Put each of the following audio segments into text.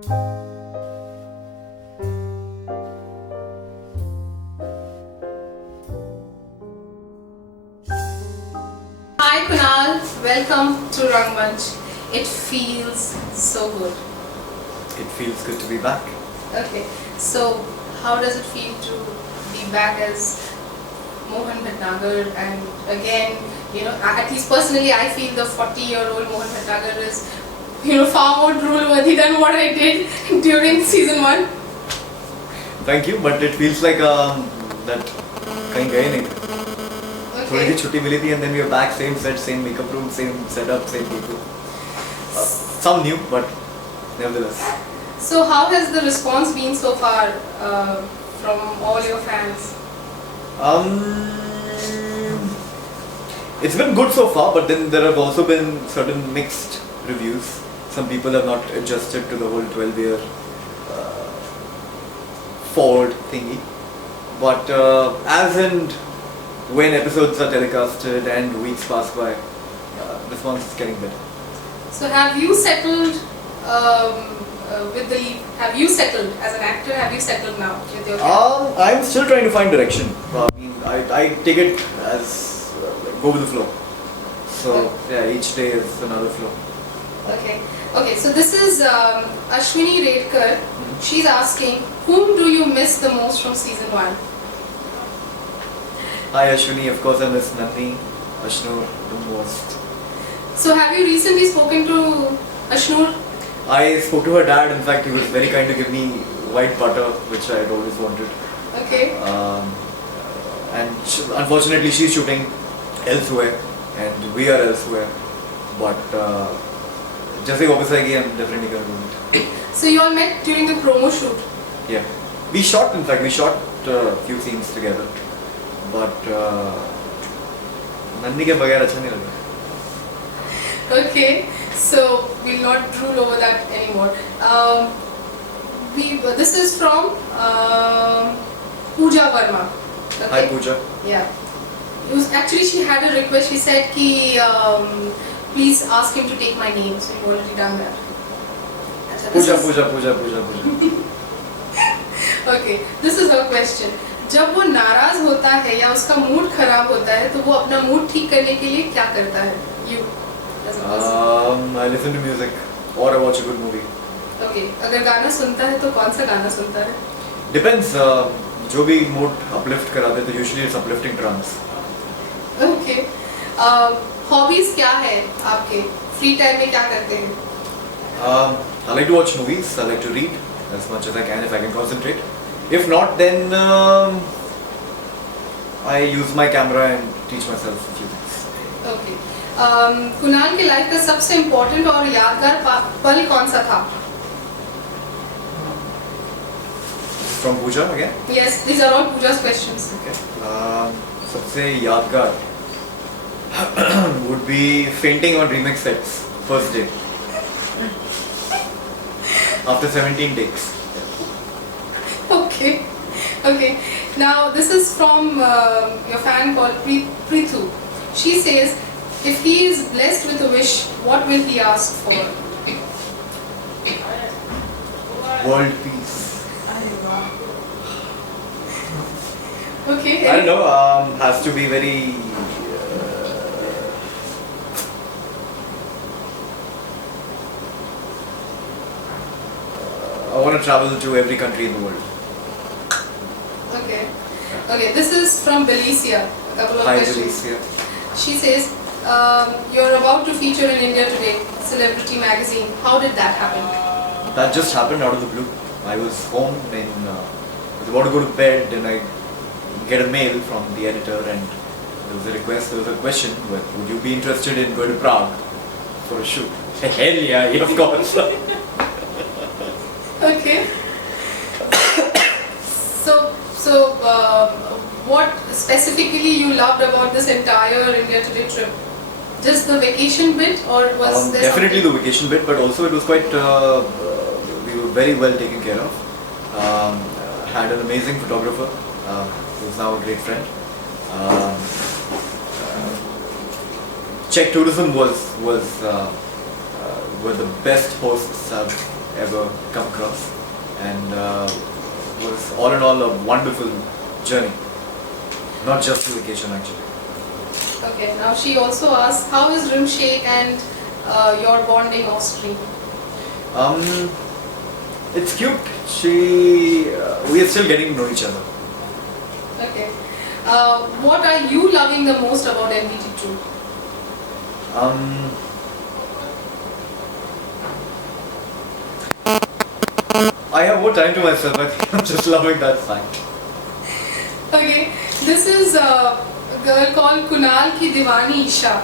Hi Kunal, welcome to Rangmanch. It feels so good. It feels good to be back. Okay, so how does it feel to be back as Mohan Bhatnagar? And again, at least personally, I feel the 40-year-old Mohan Bhatnagar is, far more drool-worthy than what I did during season 1. Thank you, but it feels like that कहीं गए नहीं थे. थोड़ी सी छुट्टी मिली थी and then we are back, same set, same makeup room, same setup, same people. Some new, but nevertheless. So how has the response been so far from all your fans? It's been good so far, but then there have also been certain mixed reviews. Some people have not adjusted to the whole 12-year forward thingy. But as and when episodes are telecasted and weeks pass by, response is getting better. So have you settled with the lead? Have you settled as an actor? Have you settled now with your character? I'm still trying to find direction. I take it as go with the flow. So yeah, each day is another flow. Okay, so this is Ashwini Redkar. She's asking, whom do you miss the most from season 1? Hi Ashwini, of course I miss Nandini, Ashnur the most. So have you recently spoken to Ashnur? I spoke to her dad. In fact, he was very kind to give me white butter, which I had always wanted. Okay. And unfortunately, she's shooting elsewhere, and we are elsewhere. But जैसे ही वापस आएगी, I'm definitely going to do it. So you all met during the promo shoot? Yeah. We shot a few scenes together. But Nandi के बगैर अच्छा नहीं लगा. Okay, so we'll not drool over that anymore. This is from Pooja Verma. Okay? Hi Pooja. Yeah. Actually, she had a request. She said ki please ask him to take my name. So you've already done that. Pooja. Okay, this is her question. जब वो नाराज होता है या उसका mood खराब होता है तो वो अपना मूड ठीक करने के लिए क्या करता है? You as a person. I listen to music or I watch a good movie. Okay, अगर गाना सुनता है तो कौन सा गाना सुनता है? Depends. जो भी mood uplift करा दे तो usually it's uplifting trance. Okay. Hobbies क्या है आपके? Free time में क्या करते हैं? I like to watch movies. I like to read as much as I can if I can concentrate. If not, then I use my camera and teach myself a few things. Okay. Kunal के life का सबसे important और यादगार पल कौन सा था? From Pooja again? Yes, these are all Pooja's questions. Okay. सबसे यादगार would be fainting on remix sets first day after 17 takes. Okay. Now this is from your fan called Prithu. She says, if he is blessed with a wish, what will he ask for? World peace. Okay. I don't know. Has to be very. I want to travel to every country in the world. Okay. This is from Belicia. A couple of Hi, questions. Belicia. She says, you're about to feature in India Today, Celebrity Magazine. How did that happen? That just happened out of the blue. I was home and was about to go to bed, and I get a mail from the editor, and there was a request, there was a question, would you be interested in going to Prague for a shoot? Hell yeah, of course. Okay. So, what specifically you loved about this entire India Today trip? Just the vacation bit, or was there definitely something? the vacation bit, but also it was quite. We were very well taken care of. Had an amazing photographer, who's now a great friend. Czech tourism were the best hosts I've ever come across, and was all in all a wonderful journey. Not just a vacation actually. Okay, now she also asks, how is Rimshake and your bonding off screen? It's cute. We are still getting to know each other. Okay. What are you loving the most about MBT2? I have more time to myself. I think I'm just loving that fact. Okay, this is a girl called Kunal Ki Diwani Isha.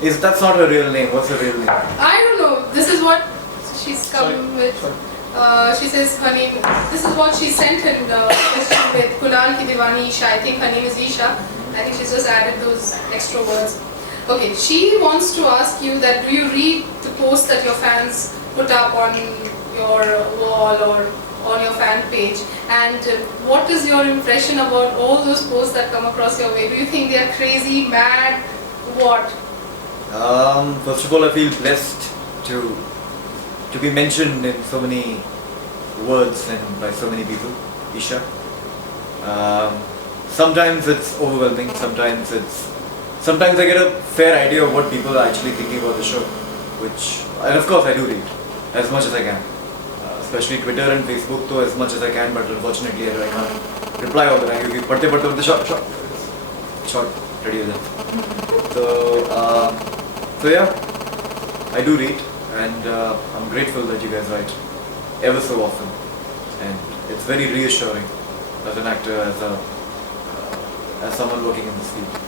That's not her real name? What's her real name? I don't know. This is what she's come Sorry. with. She says her name. This is what she sent in the question with Kunal Ki Diwani Isha. I think her name is Isha. I think she's just added those extra words. Okay, she wants to ask you that do you read the posts that your fans put up on your wall or on your fan page, and what is your impression about all those posts that come across your way? Do you think they are crazy, mad, what? First of all, I feel blessed to be mentioned in so many words and by so many people, Isha. Sometimes it's overwhelming. Sometimes I get a fair idea of what people are actually thinking about the show, and of course I do read as much as I can. Especially Twitter and Facebook, though, as much as I can, but unfortunately I can't reply all the time. Because पढ़ते short ready with it. So yeah, I do read, and I'm grateful that you guys write ever so often, and it's very reassuring as an actor, as someone working in this field.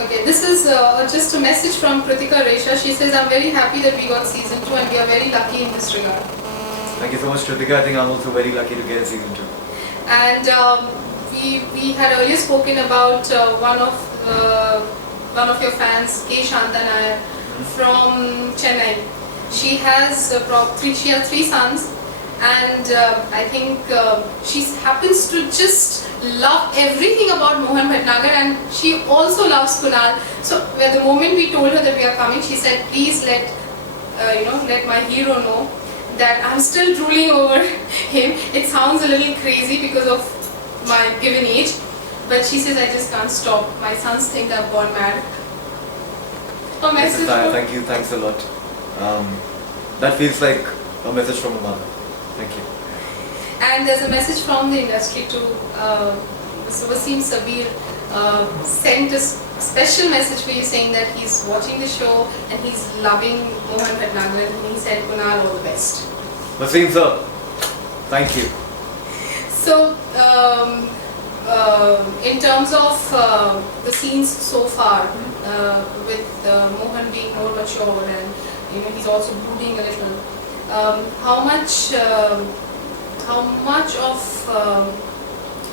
Okay, this is just a message from Kritika Resha. She says, I'm very happy that we got season 2 and we are very lucky in this regard. Thank you so much, Kritika. I think I'm also very lucky to get a season 2. And we had earlier spoken about one of your fans, K. Shanta Nair, from Chennai. She has she has 3 sons, and I think she happens to just love everything about Mohan Bhatnagar, and she also loves Kunal. So the moment we told her that we are coming, she said, please let my hero know that I'm still drooling over him. It sounds a little crazy because of my given age, but she says I just can't stop. My sons think I've gone mad. A message. Thank you, thanks a lot. That feels like a message from a mother. Thank you. And there's a message from the industry too. Mr. Wasim Sabir sent a special message for you saying that he's watching the show and he's loving Mohan Bhatnagar, and he said, Kunal, all the best. Wasim sir, thank you. So, in terms of the scenes so far, with Mohan being more mature and he's also brooding a little, how much of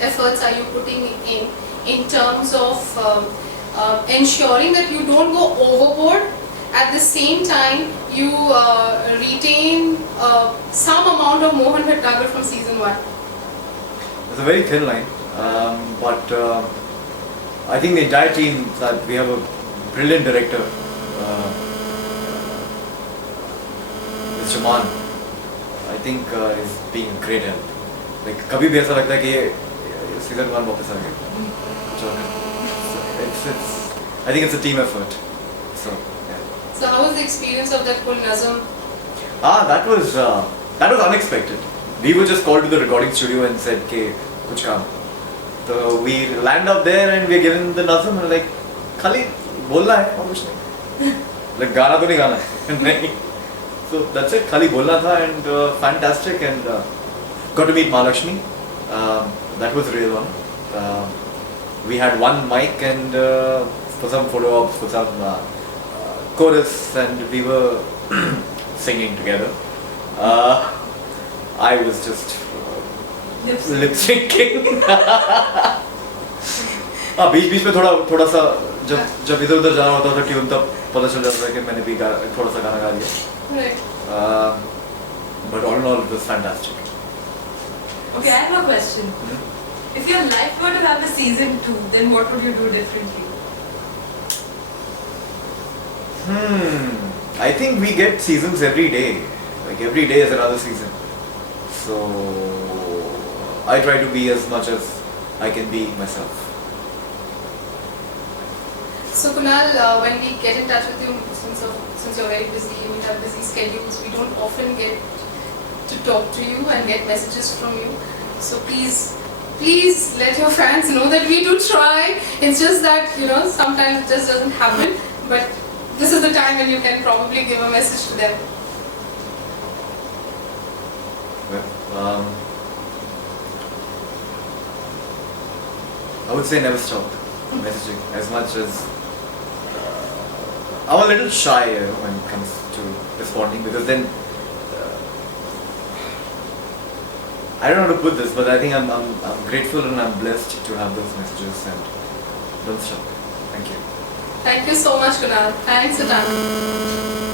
efforts are you putting in terms of ensuring that you don't go overboard, at the same time you retain some amount of Mohan Bhatnagar from season 1? It's a very thin line, but I think the entire team, that we have a brilliant director, Mr. Man. I think is being a great help. Like कभी भी ऐसा लगता है कि season 1 वापस आ गया. I think it's a team effort. So yeah. So how was the experience of that full Nazm? That was unexpected. We were just called to the recording studio and said, "Okay, kuch kaam." So we land up there and we're given the Nazm and like, "Khali bolna hai और कुछ नहीं." Like गाना तो नहीं गाना है. नहीं. So that's it. Khali bolna tha, and fantastic, and got to meet Mahalakshmi. That was a real one. We had one mic and for some photo ops, for some chorus, and we were singing together. I was just lip syncing. बीच में थोड़ा सा जब इधर उधर जाना होता था tune, तब पता चल जाता था कि मैंने भी थोड़ा सा गाना गा लिया. Right. But all in all, it was fantastic. Okay, I have a question. If your life were to have a season 2, then what would you do differently? I think we get seasons every day. Like every day is another season. So I try to be as much as I can be myself. So Kunal, when we get in touch with you, since you're very busy and you have busy schedules, we don't often get to talk to you and get messages from you. So please let your fans know that we do try. It's just that, sometimes it just doesn't happen. But this is the time when you can probably give a message to them. Well, I would say never stop messaging as much as I'm a little shy when it comes to responding, because then I don't know how to put this, but I think I'm grateful and I'm blessed to have those messages, and don't stop. Thank you. Thank you so much, Kunal. Thanks, Siddharth.